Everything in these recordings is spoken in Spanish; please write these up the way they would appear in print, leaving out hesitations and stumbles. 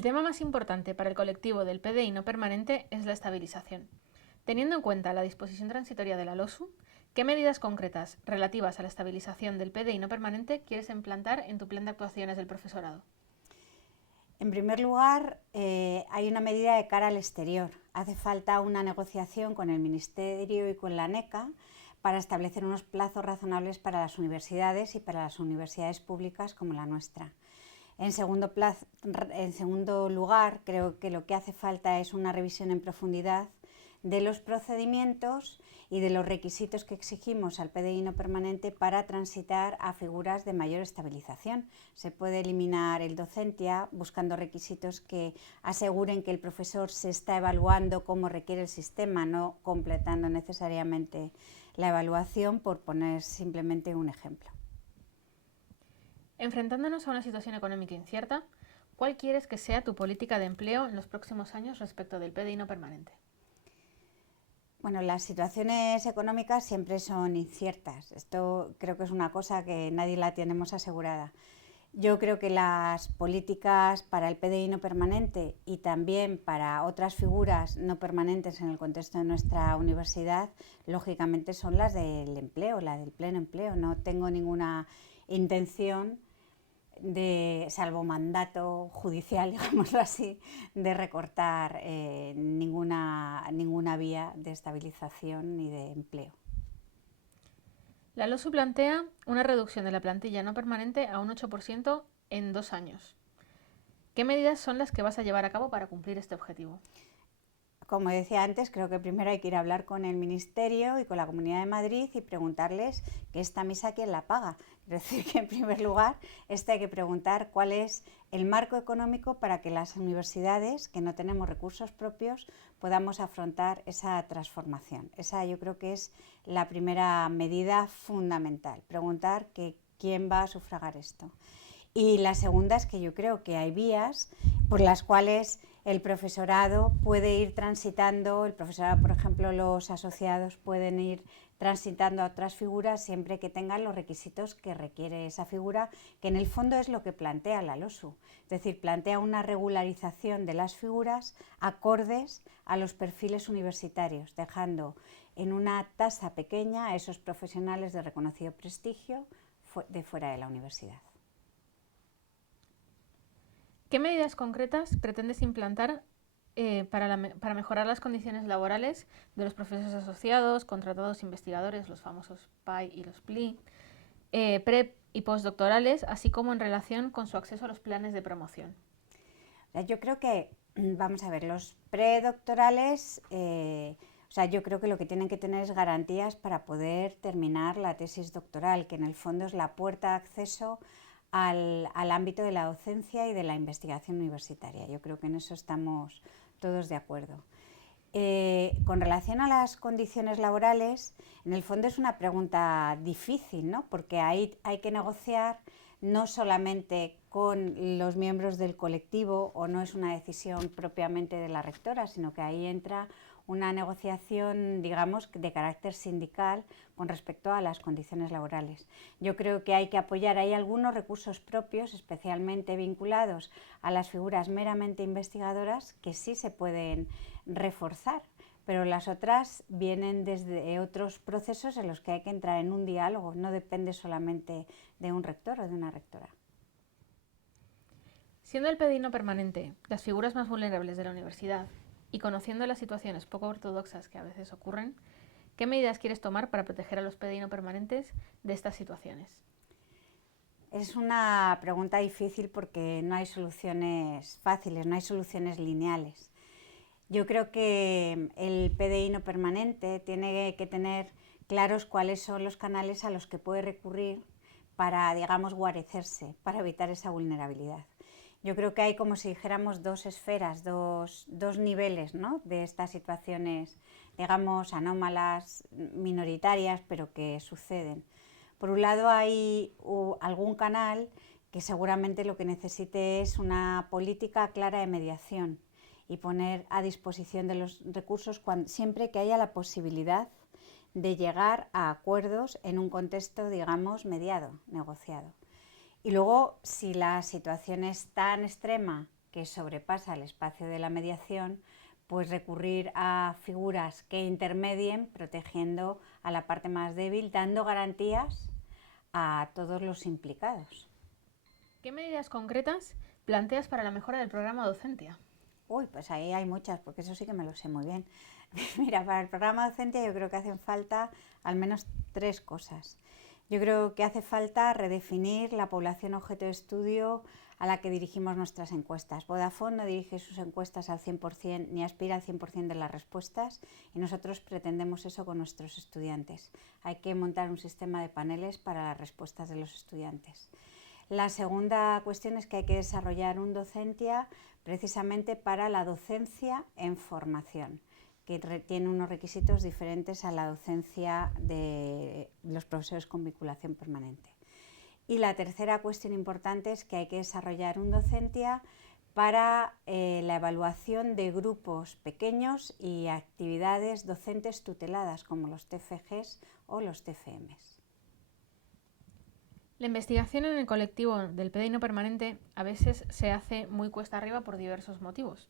El tema más importante para el colectivo del PDI no permanente es la estabilización. Teniendo en cuenta la disposición transitoria de la LOSU, ¿qué medidas concretas relativas a la estabilización del PDI no permanente quieres implantar en tu plan de actuaciones del profesorado? En primer lugar, hay una medida de cara al exterior. Hace falta una negociación con el Ministerio y con la ANECA para establecer unos plazos razonables para las universidades y para las universidades públicas como la nuestra. En segundo lugar, creo que lo que hace falta es una revisión en profundidad de los procedimientos y de los requisitos que exigimos al PDI no permanente para transitar a figuras de mayor estabilización. Se puede eliminar el docentia buscando requisitos que aseguren que el profesor se está evaluando como requiere el sistema, no completando necesariamente la evaluación, por poner simplemente un ejemplo. Enfrentándonos a una situación económica incierta, ¿cuál quieres que sea tu política de empleo en los próximos años respecto del PDI no permanente? Bueno, las situaciones económicas siempre son inciertas. Esto creo que es una cosa que nadie la tenemos asegurada. Yo creo que las políticas para el PDI no permanente y también para otras figuras no permanentes en el contexto de nuestra universidad, lógicamente son las del empleo, la del pleno empleo. No tengo ninguna intención de, salvo mandato judicial, digámoslo así, de recortar ninguna vía de estabilización ni de empleo. La LOSU plantea una reducción de la plantilla no permanente a un 8% en 2 años. ¿Qué medidas son las que vas a llevar a cabo para cumplir este objetivo? Como decía antes, creo que primero hay que ir a hablar con el Ministerio y con la Comunidad de Madrid y preguntarles que esta misa quién la paga. Es decir, que en primer lugar hay que preguntar cuál es el marco económico para que las universidades, que no tenemos recursos propios, podamos afrontar esa transformación. Esa yo creo que es la primera medida fundamental, preguntar quién va a sufragar esto. Y la segunda es que yo creo que hay vías por las cuales el profesorado puede ir transitando, el profesorado, por ejemplo, los asociados pueden ir transitando a otras figuras siempre que tengan los requisitos que requiere esa figura, que en el fondo es lo que plantea la LOSU. Es decir, plantea una regularización de las figuras acordes a los perfiles universitarios, dejando en una tasa pequeña a esos profesionales de reconocido prestigio de fuera de la universidad. ¿Qué medidas concretas pretendes implantar para mejorar las condiciones laborales de los profesores asociados, contratados investigadores, los famosos PAI y los PLI, pre y postdoctorales, así como en relación con su acceso a los planes de promoción? Yo creo que, vamos a ver, los predoctorales, yo creo que lo que tienen que tener es garantías para poder terminar la tesis doctoral, que en el fondo es la puerta de acceso al ámbito de la docencia y de la investigación universitaria. Yo creo que en eso estamos todos de acuerdo. Con relación a las condiciones laborales, en el fondo es una pregunta difícil, ¿no? Porque ahí hay que negociar no solamente con los miembros del colectivo, o no es una decisión propiamente de la rectora, sino que ahí entra una negociación, digamos, de carácter sindical con respecto a las condiciones laborales. Yo creo que hay que apoyar, hay algunos recursos propios, especialmente vinculados a las figuras meramente investigadoras, que sí se pueden reforzar, pero las otras vienen desde otros procesos en los que hay que entrar en un diálogo, no depende solamente de un rector o de una rectora. Siendo el PDI no permanente las figuras más vulnerables de la universidad y conociendo las situaciones poco ortodoxas que a veces ocurren, ¿qué medidas quieres tomar para proteger a los PDI no permanentes de estas situaciones? Es una pregunta difícil porque no hay soluciones fáciles, no hay soluciones lineales. Yo creo que el PDI no permanente tiene que tener claros cuáles son los canales a los que puede recurrir para, digamos, guarecerse, para evitar esa vulnerabilidad. Yo creo que hay, como si dijéramos, dos esferas, dos niveles, ¿no?, de estas situaciones, digamos, anómalas, minoritarias, pero que suceden. Por un lado hay algún canal que seguramente lo que necesite es una política clara de mediación y poner a disposición de los recursos siempre que haya la posibilidad de llegar a acuerdos en un contexto, digamos, mediado, negociado. Y luego, si la situación es tan extrema que sobrepasa el espacio de la mediación, pues recurrir a figuras que intermedien, protegiendo a la parte más débil, dando garantías a todos los implicados. ¿Qué medidas concretas planteas para la mejora del programa Docentia? Uy, pues ahí hay muchas, porque eso sí que me lo sé muy bien. Mira, para el programa Docentia yo creo que hacen falta al menos 3 cosas. Yo creo que hace falta redefinir la población objeto de estudio a la que dirigimos nuestras encuestas. Vodafone no dirige sus encuestas al 100% ni aspira al 100% de las respuestas, y nosotros pretendemos eso con nuestros estudiantes. Hay que montar un sistema de paneles para las respuestas de los estudiantes. La segunda cuestión es que hay que desarrollar un Docentia precisamente para la docencia en formación, que tiene unos requisitos diferentes a la docencia de los profesores con vinculación permanente. Y la tercera cuestión importante es que hay que desarrollar un Docentia para la evaluación de grupos pequeños y actividades docentes tuteladas, como los TFGs o los TFMs. La investigación en el colectivo del PDI no permanente a veces se hace muy cuesta arriba por diversos motivos.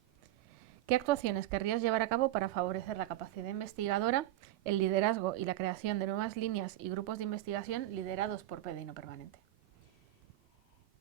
¿Qué actuaciones querrías llevar a cabo para favorecer la capacidad investigadora, el liderazgo y la creación de nuevas líneas y grupos de investigación liderados por PDI no permanente?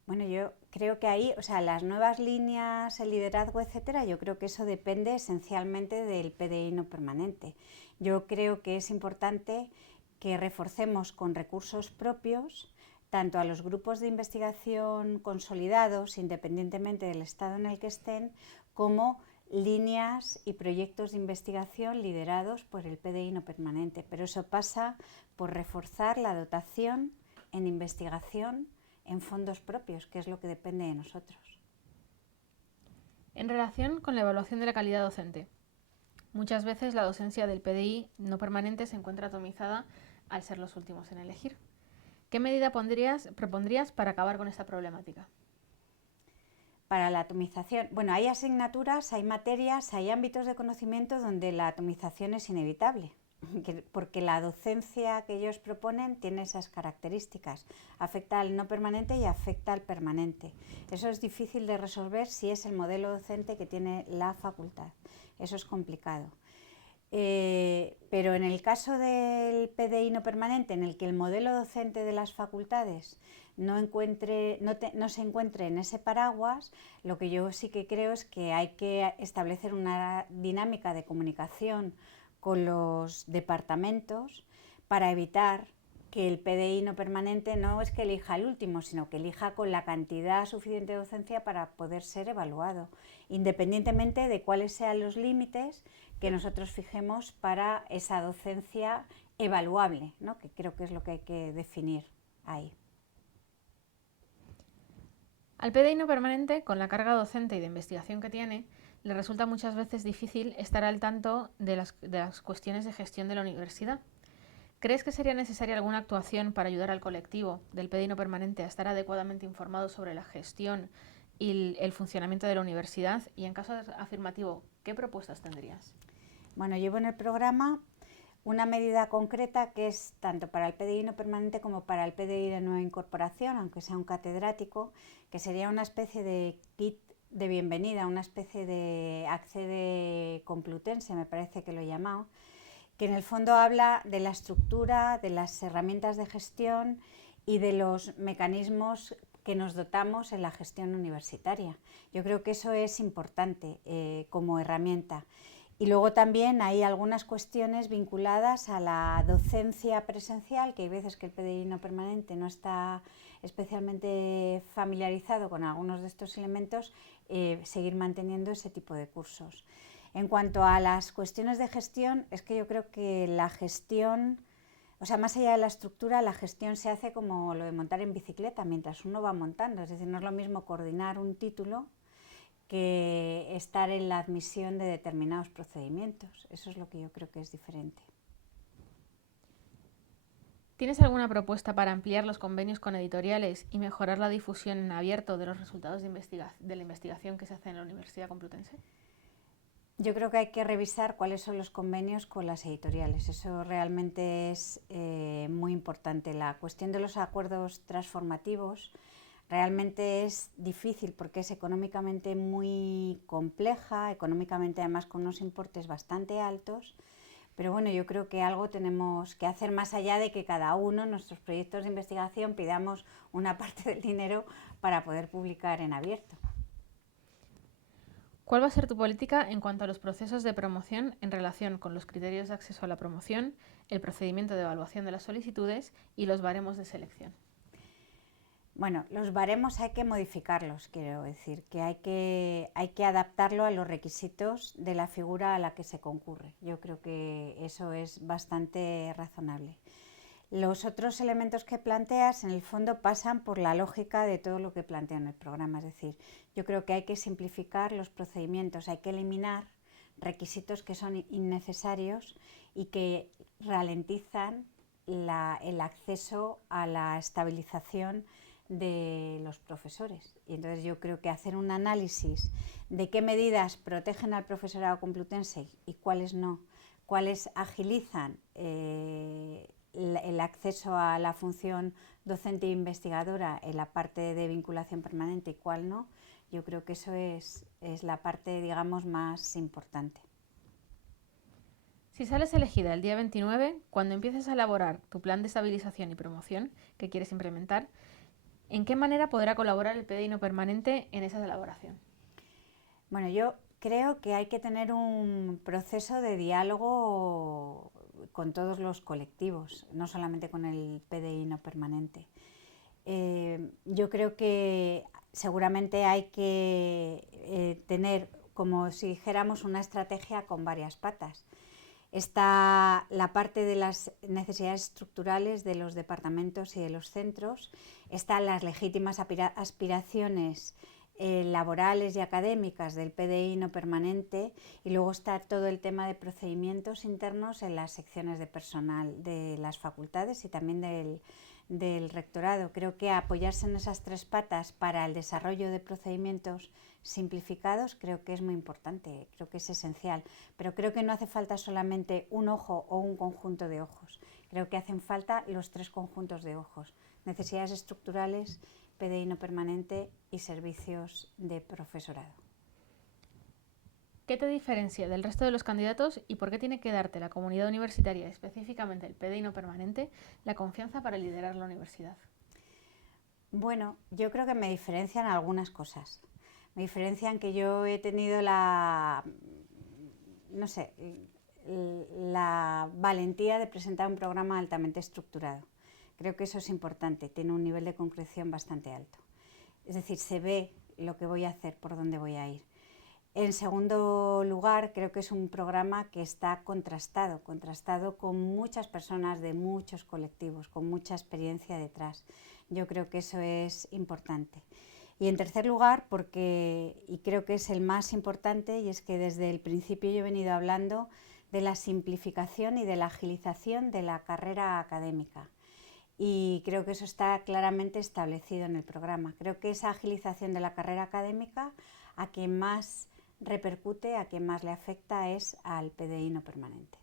Bueno, yo creo que ahí, las nuevas líneas, el liderazgo, etcétera, yo creo que eso depende esencialmente del PDI no permanente. Yo creo que es importante que reforcemos con recursos propios tanto a los grupos de investigación consolidados, independientemente del estado en el que estén, como líneas y proyectos de investigación liderados por el PDI no permanente. Pero eso pasa por reforzar la dotación en investigación en fondos propios, que es lo que depende de nosotros. En relación con la evaluación de la calidad docente, muchas veces la docencia del PDI no permanente se encuentra atomizada al ser los últimos en elegir. ¿Qué medida propondrías para acabar con esta problemática? Para la atomización, bueno, hay asignaturas, hay materias, hay ámbitos de conocimiento donde la atomización es inevitable, porque la docencia que ellos proponen tiene esas características, afecta al no permanente y afecta al permanente. Eso es difícil de resolver si es el modelo docente que tiene la facultad, eso es complicado. Pero en el caso del PDI no permanente, en el que el modelo docente de las facultades no se encuentre en ese paraguas, lo que yo sí que creo es que hay que establecer una dinámica de comunicación con los departamentos para evitar que el PDI no permanente no es que elija el último, sino que elija con la cantidad suficiente de docencia para poder ser evaluado, independientemente de cuáles sean los límites que nosotros fijemos para esa docencia evaluable, ¿no? Que creo que es lo que hay que definir ahí. Al PDI no permanente, con la carga docente y de investigación que tiene, le resulta muchas veces difícil estar al tanto de las cuestiones de gestión de la universidad. ¿Crees que sería necesaria alguna actuación para ayudar al colectivo del PDI no permanente a estar adecuadamente informado sobre la gestión y el funcionamiento de la universidad? Y en caso afirmativo, ¿qué propuestas tendrías? Bueno, llevo en el programa una medida concreta que es tanto para el PDI no permanente como para el PDI de nueva incorporación, aunque sea un catedrático, que sería una especie de kit de bienvenida, una especie de Accede Complutense, me parece que lo he llamado, que en el fondo habla de la estructura, de las herramientas de gestión y de los mecanismos que nos dotamos en la gestión universitaria. Yo creo que eso es importante como herramienta. Y luego también hay algunas cuestiones vinculadas a la docencia presencial, que hay veces que el PDI no permanente no está especialmente familiarizado con algunos de estos elementos, seguir manteniendo ese tipo de cursos. En cuanto a las cuestiones de gestión, es que yo creo que la gestión, más allá de la estructura, la gestión se hace como lo de montar en bicicleta, mientras uno va montando. Es decir, no es lo mismo coordinar un título que estar en la admisión de determinados procedimientos. Eso es lo que yo creo que es diferente. ¿Tienes alguna propuesta para ampliar los convenios con editoriales y mejorar la difusión en abierto de los resultados de la investigación que se hace en la Universidad Complutense? Yo creo que hay que revisar cuáles son los convenios con las editoriales. Eso realmente es muy importante. La cuestión de los acuerdos transformativos realmente es difícil porque es económicamente muy compleja, económicamente además con unos importes bastante altos, pero bueno, yo creo que algo tenemos que hacer más allá de que cada uno en nuestros proyectos de investigación pidamos una parte del dinero para poder publicar en abierto. ¿Cuál va a ser tu política en cuanto a los procesos de promoción en relación con los criterios de acceso a la promoción, el procedimiento de evaluación de las solicitudes y los baremos de selección? Bueno, los baremos hay que modificarlos, quiero decir, que hay que adaptarlo a los requisitos de la figura a la que se concurre. Yo creo que eso es bastante razonable. Los otros elementos que planteas, en el fondo, pasan por la lógica de todo lo que planteo en el programa. Es decir, yo creo que hay que simplificar los procedimientos, hay que eliminar requisitos que son innecesarios y que ralentizan el acceso a la estabilización de los profesores. Y entonces yo creo que hacer un análisis de qué medidas protegen al profesorado complutense y cuáles no, cuáles agilizan el acceso a la función docente e investigadora en la parte de vinculación permanente y cuál no, yo creo que eso es la parte, digamos, más importante. Si sales elegida el día 29, cuando empieces a elaborar tu plan de estabilización y promoción que quieres implementar, ¿en qué manera podrá colaborar el PDI no permanente en esa elaboración? Bueno, yo creo que hay que tener un proceso de diálogo con todos los colectivos, no solamente con el PDI no permanente. Yo creo que seguramente hay que tener, como si dijéramos, una estrategia con varias patas. Está la parte de las necesidades estructurales de los departamentos y de los centros, están las legítimas aspiraciones laborales y académicas del PDI no permanente y luego está todo el tema de procedimientos internos en las secciones de personal de las facultades y también del rectorado. Creo que apoyarse en esas tres patas para el desarrollo de procedimientos simplificados creo que es muy importante, creo que es esencial, pero creo que no hace falta solamente un ojo o un conjunto de ojos, creo que hacen falta los tres conjuntos de ojos, necesidades estructurales, PDI no permanente y servicios de profesorado. ¿Qué te diferencia del resto de los candidatos y por qué tiene que darte la comunidad universitaria, específicamente el PDI no permanente, la confianza para liderar la universidad? Bueno, yo creo que me diferencian algunas cosas. Me diferencian que yo he tenido no sé, la valentía de presentar un programa altamente estructurado. Creo que eso es importante, tiene un nivel de concreción bastante alto. Es decir, se ve lo que voy a hacer, por dónde voy a ir. En segundo lugar, creo que es un programa que está contrastado con muchas personas de muchos colectivos, con mucha experiencia detrás. Yo creo que eso es importante. Y en tercer lugar, y creo que es el más importante, y es que desde el principio yo he venido hablando de la simplificación y de la agilización de la carrera académica. Y creo que eso está claramente establecido en el programa. Creo que esa agilización de la carrera académica a quien más repercute, a quien más le afecta es al PDI no permanente.